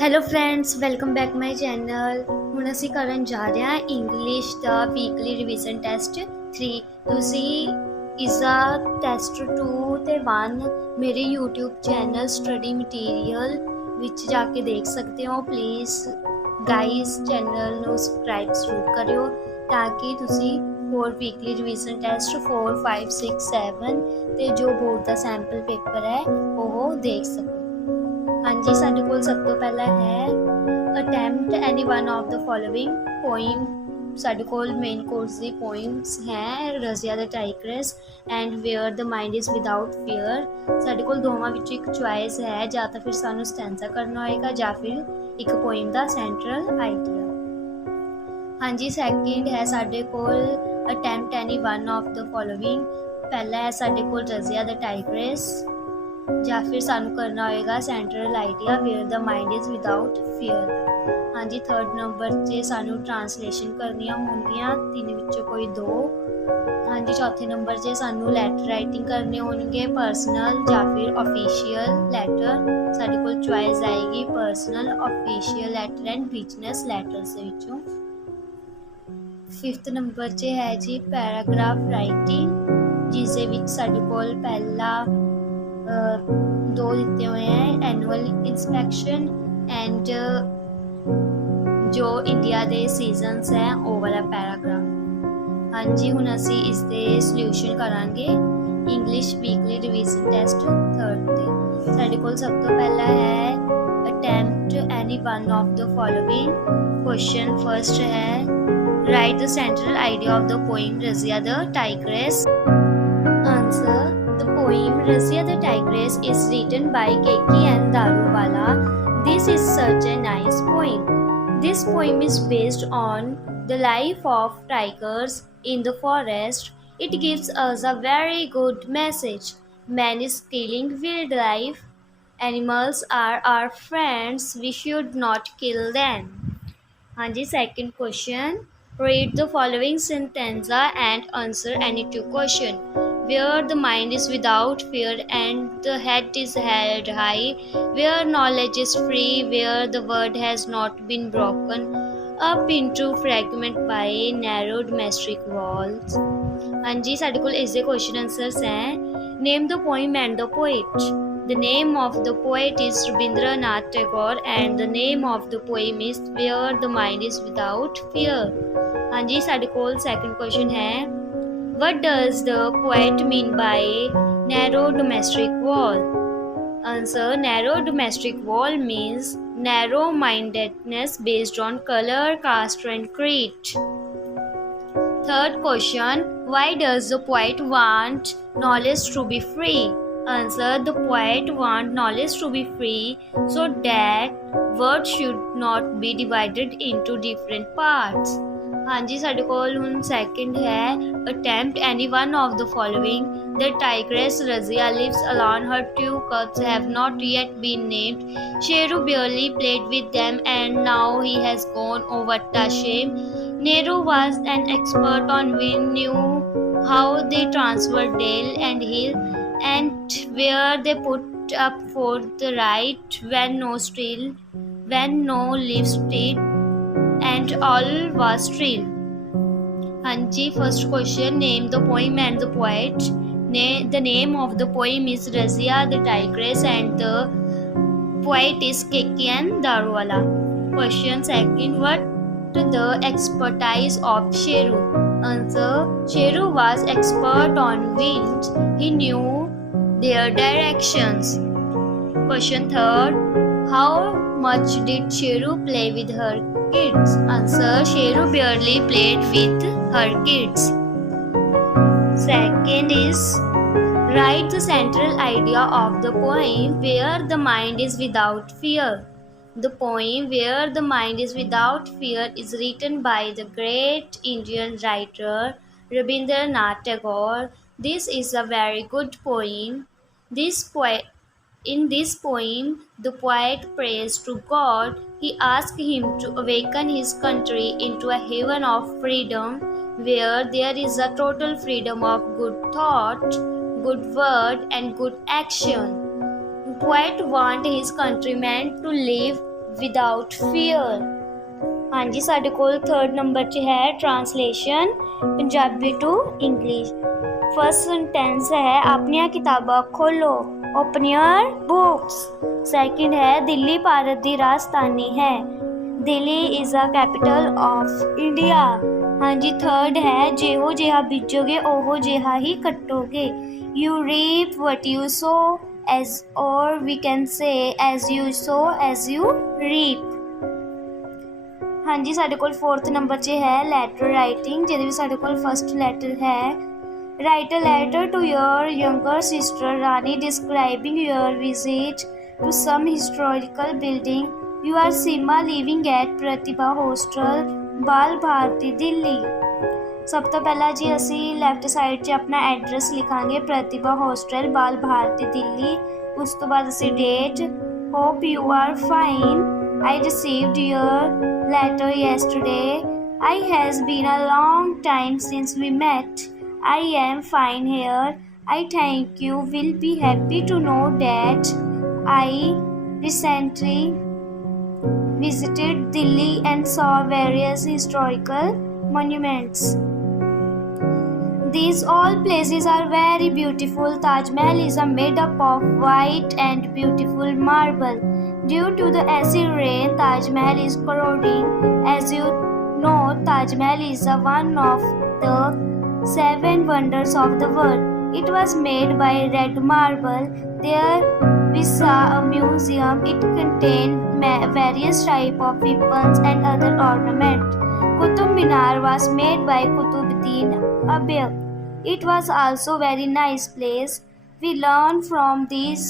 Hello friends, welcome back my channel. ਹੁਣ ਅਸੀਂ ਕਰਨ ਜਾ ਰਹੇ ਹਾਂ ਇੰਗਲਿਸ਼ ਦਾ ਵੀਕਲੀ ਰਿਵੀਜ਼ਨ ਟੈਸਟ 3। ਤੁਸੀਂ ਇਸਦਾ ਟੈਸਟ 2 ਤੇ 1 ਮੇਰੇ YouTube ਚੈਨਲ ਸਟੱਡੀ ਮਟੀਰੀਅਲ ਵਿੱਚ ਜਾ ਕੇ ਦੇਖ ਸਕਦੇ ਹੋ। ਪਲੀਜ਼ ਗਾਈਜ਼ ਚੈਨਲ ਨੂੰ ਸਬਸਕ੍ਰਾਈਬ ਜ਼ਰੂਰ ਕਰਿਓ ਤਾਂ ਕਿ ਤੁਸੀਂ ਹੋਰ ਵੀਕਲੀ ਰਿਵੀਜ਼ਨ ਟੈਸਟ 4, 5, 6, 7 ਤੇ ਜੋ ਬੋਰਡ ਦਾ ਸੈਂਪਲ ਪੇਪਰ ਹੈ ਉਹ ਦੇਖ ਸਕੋ। ਹਾਂਜੀ, ਸਾਡੇ ਕੋਲ ਸਭ ਤੋਂ ਪਹਿਲਾਂ ਹੈ attempt any one of the following poem. ਸਾਡੇ ਕੋਲ ਮੇਨ ਕੋਰਸ ਦੀ ਪੋਇਮਸ ਹੈ Razia the tigress and where the mind is without fear. ਸਾਡੇ ਕੋਲ ਦੋਵਾਂ ਵਿੱਚੋਂ ਇੱਕ ਚੁਆਇਸ ਹੈ, ਜਾਂ ਤਾਂ ਫਿਰ ਸਾਨੂੰ ਸਟੈਂਜ਼ਾ ਕਰਨਾ ਹੋਏਗਾ ਜਾਂ ਫਿਰ ਇੱਕ ਪੋਇਮ ਦਾ ਸੈਂਟਰਲ ਆਈਡੀਆ। ਹਾਂਜੀ, ਸੈਕਿੰਡ ਹੈ ਸਾਡੇ ਕੋਲ attempt any one of the following. ਪਹਿਲਾ ਹੈ ਸਾਡੇ ਕੋਲ ਰਜ਼ੀਆ ਦ ਟਾਈਗਰੈਸ, ਜਾਂ ਫਿਰ ਸਾਨੂੰ ਕਰਨਾ ਹੋਏਗਾ central idea wear the mind is without fear. ਹਾਂਜੀ, ਥਰਡ ਨੰਬਰ 'ਤੇ ਸਾਨੂੰ ਟਰਾਂਸਲੇਸ਼ਨ ਕਰਨੀਆਂ ਹੋਣਗੀਆਂ, ਤਿੰਨ ਵਿੱਚੋਂ ਕੋਈ ਦੋ। ਹਾਂਜੀ, ਚੌਥੇ ਨੰਬਰ 'ਤੇ ਸਾਨੂੰ ਲੈਟਰ ਰਾਈਟਿੰਗ ਕਰਨੇ ਹੋਣਗੇ, ਪਰਸਨਲ ਜਾਂ ਫਿਰ ਔਫੀਸ਼ੀਅਲ ਲੈਟਰ। ਸਾਡੇ ਕੋਲ ਚੁਆਇਸ ਆਏਗੀ personal, official letter and business letters ਦੇ ਵਿੱਚੋਂ। ਫਿਫਥ ਨੰਬਰ 'ਤੇ ਹੈ ਜੀ ਪੈਰਾਗ੍ਰਾਫ ਰਾਈਟਿੰਗ, ਜਿਸ ਦੇ ਵਿੱਚ ਸਾਡੇ ਕੋਲ ਪਹਿਲਾ ਦੋ ਦਿੱਤੇ ਹੋਏ ਹੈ ਐਨੂਅਲ ਇਨਸਪੈਕਸ਼ਨ ਐਂਡ ਜੋ ਇੰਡੀਆ ਦੇ ਸੀਜ਼ਨਸ ਹੈ ਉਹ ਵਾਲਾ ਪੈਰਾਗ੍ਰਾਫ। ਹਾਂਜੀ, ਹੁਣ ਅਸੀਂ ਇਸ ਦੇ ਸੋਲਿਊਸ਼ਨ ਕਰਾਂਗੇ English weekly revision test 3rd ਤੇ। ਸਾਡੇ ਕੋਲ ਸਭ ਤੋਂ ਪਹਿਲਾ ਹੈ attempt any one of the following. Question first ਹੈ write the central idea of the poem Razia the tigress. Answer: The poem Razia the Tigress is written by K.K.N. Daruwala. This is such a nice poem. This poem is based on the life of tigers in the forest. It gives us a very good message. Man is killing wildlife. Animals are our friends. We should not kill them. Hanji, second question. Read the following stanza and answer any two questions. Where the mind is without fear and the head is held high, where knowledge is free, where the word has not been broken up into fragment by narrow domestic walls. ਹਾਂਜੀ, ਸਾਡੇ ਕੋਲ ਇਸ ਦੇ question answers ਹੈ। Name the poem and the poet. The name of the poet is Rabindranath Tagore and the name of the poem is Where the Mind is Without Fear. ਹਾਂਜੀ, ਸਾਡੇ ਕੋਲ second question ਹੈ What does the poet mean by narrow domestic wall? Answer: Narrow domestic wall means narrow-mindedness based on color, caste and creed. Third question: Why does the poet want knowledge to be free? Answer: The poet wants knowledge to be free so that words should not be divided into different parts. ਹਾਂਜੀ, ਸਾਡੇ ਕੋਲ ਹੁਣ second ਹੈ attempt any one of the following. The tigress Razia lives alone. Her two cubs have not yet been named. Sheru barely played with them and now he has gone. Oh, what a shame. Nehru was an expert on wind, knew how they transferred dale and hill and where they put up for the right when no leaves stirred and all was still. Hanji, first question. Name the poem and the poet. The name of the poem is Razia the Tigress and the poet is K.K.N. Daruwala. Question second. What the expertise of Sheru? Answer: Sheru was expert on winds. He knew their directions. Question third. How much did Sheru play with her kids? Answer: Sheru barely played with her kids. Second is write the central idea of the poem Where the Mind is Without Fear. The poem Where the Mind is Without Fear is written by the great Indian writer Rabindranath Tagore. This is a very good poem. In this poem, the poet prays to God. He asks him to awaken his country into a haven of freedom, where there is a total freedom of good thought, good word, and good action. The poet wants his countrymen to live without fear। ਹਾਂਜੀ, ਸਾਡੇ ਕੋਲ 3rd number 'ਚ ਹੈ translation Punjabi to English. First sentence ਹੈ ਆਪਣੀਆਂ ਕਿਤਾਬਾਂ ਖੋਲੋ, open your books. Second ਹੈ ਦਿੱਲੀ ਭਾਰਤ ਦੀ ਰਾਜਧਾਨੀ ਹੈ, Delhi is a capital of India. ਹਾਂਜੀ, ਥਰਡ ਹੈ ਜਿਹੋ ਜਿਹਾ ਬੀਜੋਗੇ ਉਹੋ ਜਿਹਾ ਹੀ ਕੱਟੋਗੇ। You reap what you sow as or we can say as you sow as you reap। ਹਾਂਜੀ, ਸਾਡੇ ਕੋਲ 4th ਨੰਬਰ 'ਚ ਹੈ ਲੈਟਰ ਰਾਈਟਿੰਗ, ਜਿਹਦੇ ਵਿੱਚ ਸਾਡੇ ਕੋਲ ਫਸਟ ਲੈਟਰ ਹੈ write a letter to your younger sister Rani describing your visit to some historical building. You are Seema living at Pratibha hostel Bal Bharati Delhi. ਸਭ ਤੋਂ ਪਹਿਲਾਂ ਜੀ ਅਸੀਂ ਲੈਫਟ ਸਾਈਡ 'ਚ ਆਪਣਾ ਐਡਰੈਸ ਲਿਖਾਂਗੇ ਪ੍ਰਤਿਭਾ ਹੋਸਟਲ ਬਾਲ ਭਾਰਤੀ ਦਿੱਲੀ। ਉਸ ਤੋਂ ਬਾਅਦ ਅਸੀਂ date hope you are fine I received your letter yesterday. It has been a long time since we met. I am fine here. I thank you. Will be happy to know that I recently visited Delhi and saw various historical monuments. These all places are very beautiful. Taj Mahal is made up of white and beautiful marble. Due to the acid rain, Taj Mahal is corroding. As you know, Taj Mahal is one of the 7 wonders of the world. It was made by red marble. There we saw a museum. It contained various types of weapons and other ornaments. Qutub Minar was made by Qutbuddin Aibak. It was also very nice place. We learn from these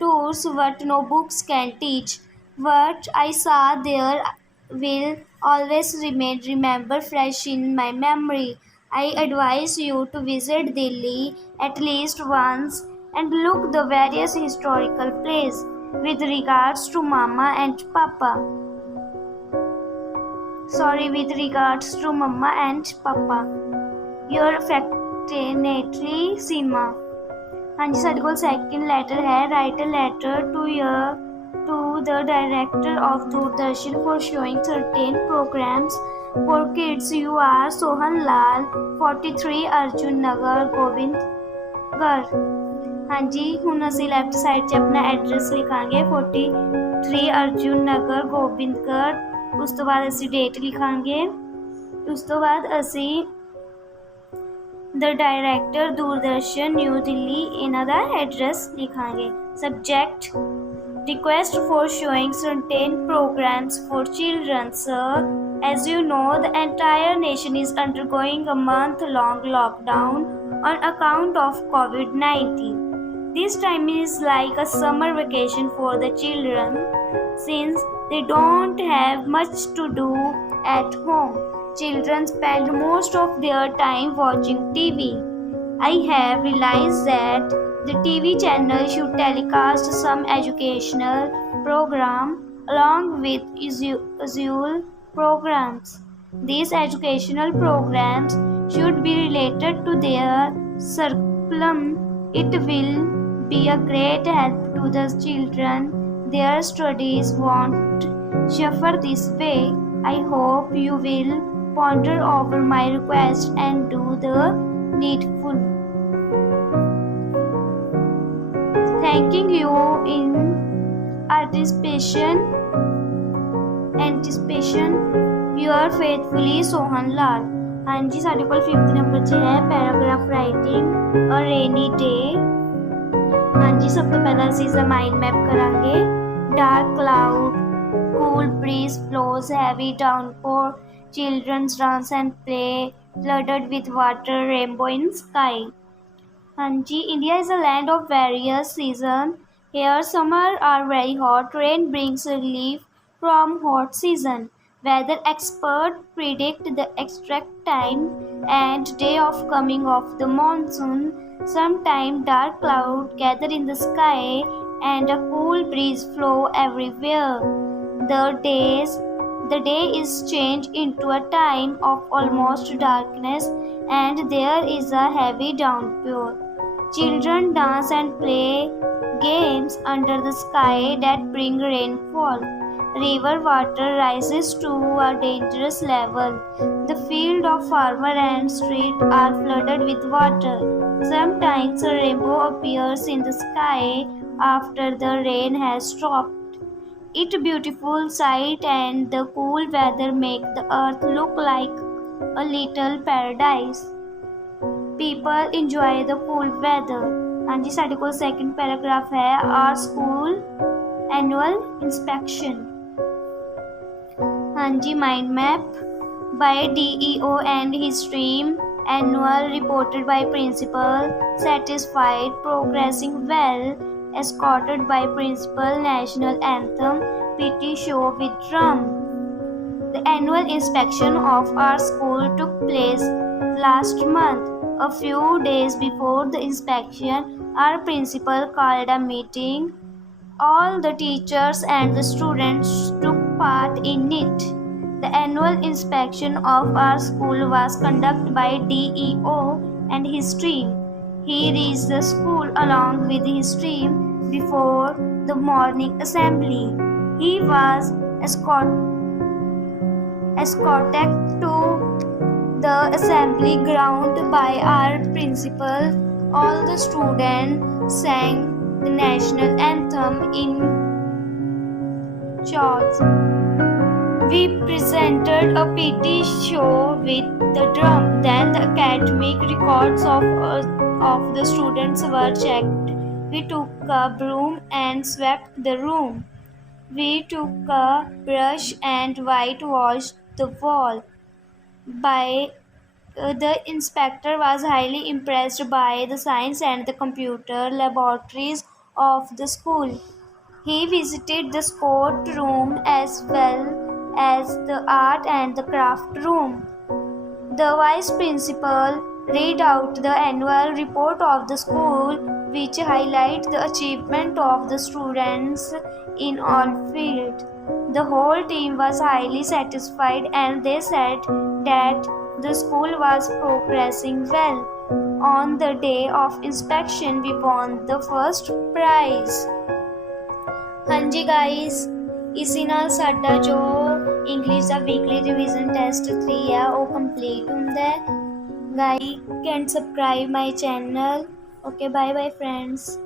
tours what no books can teach. What I saw there will always remember fresh in my memory. I advise you to visit Delhi at least once and look the various historical places. With regards to Mama and Papa. With regards to Mama and Papa. Your affectionately Seema। ਹਾਂਜੀ, ਸਾਡੇ ਕੋਲ second letter ਹੈ write a letter to the director of Doordarshan for showing certain programs for kids. You are Sohan Lal, 43 Arjun Nagar, Gobindgarh। ਹਾਂਜੀ, ਹੁਣ ਅਸੀਂ left side 'ਚ ਆਪਣਾ address ਲਿਖਾਂਗੇ 43 ਅਰਜੁਨ ਨਗਰ ਗੋਬਿੰਦਗੜ੍ਹ। ਉਸ ਤੋਂ ਬਾਅਦ ਅਸੀਂ ਡੇਟ ਲਿਖਾਂਗੇ। ਉਸ ਤੋਂ ਬਾਅਦ ਅਸੀਂ the director Doordarshan new Delhi ਇਹਨਾਂ ਦਾ ਐਡਰੈਸ ਲਿਖਾਂਗੇ। Subject request for showing certain programs for children. Sir, as you know, the entire nation is undergoing a month-long lockdown on account of COVID-19. This time is like a summer vacation for the children since they don't have much to do at home. Children spend most of their time watching TV. I have realized that the TV channel should telecast some educational program along with usual programs. These educational programs should be related to their curriculum. It will be a great help to the children. Their studies won't suffer this way. I hope you will ponder over my request and do the needful. Thanking you in anticipation. Your faithfully Sohan Lal। ਹਾਂਜੀ, ਸਾਡੇ ਕੋਲ 5th number 'ਚ ਹੈ paragraph writing ਅ rainy ਡੇ। ਹਾਂਜੀ, ਸਭ ਤੋਂ ਪਹਿਲਾਂ ਅਸੀਂ ਇਸਦਾ ਮਾਈਂਡ ਮੈਪ ਕਰਾਂਗੇ। Dark cloud, cool breeze blows, heavy downpour, children dance and play, flooded with water, rainbow in sky। ਹਾਂਜੀ, India is a land of various seasons. Here summer are very hot. Rain brings relief from hot season. Weather experts predict the exact time and day of coming of the monsoon. Sometime dark clouds gather in the sky and a cool breeze flow everywhere. The day is changed into a time of almost darkness and there is a heavy downpour. Children dance and play games under the sky that bring rainfall. river water rises to a dangerous level. The field of farmer and street are flooded with water. Sometimes a rainbow appears in the sky after the rain has stopped. It's a beautiful sight, and the cool weather makes the earth look like a little paradise. People enjoy the cool weather. हाँ जी, साढ़े को second paragraph है our school annual inspection. हाँ जी, mind map by DEO and his team, annual reported by principal, satisfied, progressing well, escorted by principal, national anthem, PT show with drum. The annual inspection of our school took place last month. A few days before the inspection, our principal called a meeting. All the teachers and the students took part in it. The annual inspection of our school was conducted by DEO and his team. He reached the school along with his team before the morning assembly. He was escorted to the assembly ground by our principal. All the students sang the national anthem in chorus. We presented a PT show with the drum. Then the academic records of the students were checked. We took a broom and swept the room. We took a brush and whitewashed the wall. The inspector was highly impressed by the science and the computer laboratories of the school. He visited the sport room as well as the art and the craft room. The vice principal read out the annual report of the school, which highlights the achievement of the students in all fields. The whole team was highly satisfied, and they said that the school was progressing well. On the day of inspection, we won the first prize. हाँ जी guys, इसी नाल साडा जो English का weekly revision test 3 है वो complete हुंदा है। Guys can subscribe my channel. Okay, bye bye friends.